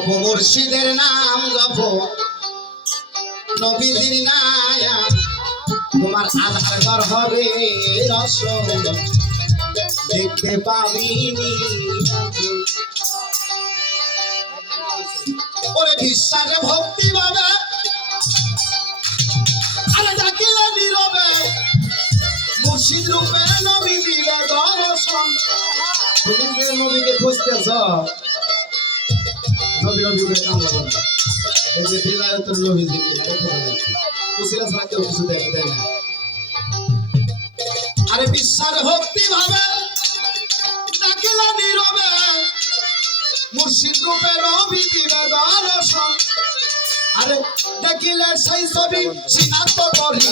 জপ মুর্শিদের নাম জপ। নবীদের নাম তোমার আধার ঘর হবে দেখতে পাবিনি ওরে বিশ্বাসে ভক্তি পাবে আরে ডাকিলে নীরবে, মুর্শিদ রূপে নবী দিলে দর্শন। তুমি যে নবীকে খুঁজতেছ নবী নবী করে কাম লাগবে না। এই যে বিলায়তের নবী যাচ্ছে কুসিরা ছাড়া কেউ কিছু দেয় দেয় না আরে বিশ্বাস ভক্তি ভাবে ডাকিলে নীরবে মুর্শিদ রূপে নবী দিলে দর্শন আরে দেখিলে সেই ছবি সিনাত করি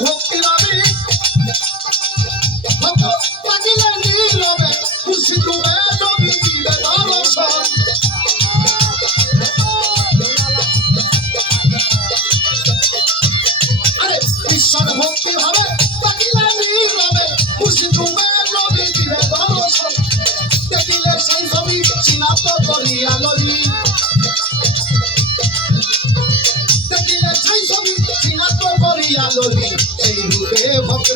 ভক্তি রবি লাগিলে নীরবে খুশি তুমি নবী দিবে দর্শন আরে বিশ্বাস ভক্তি হবে খুশি তুমি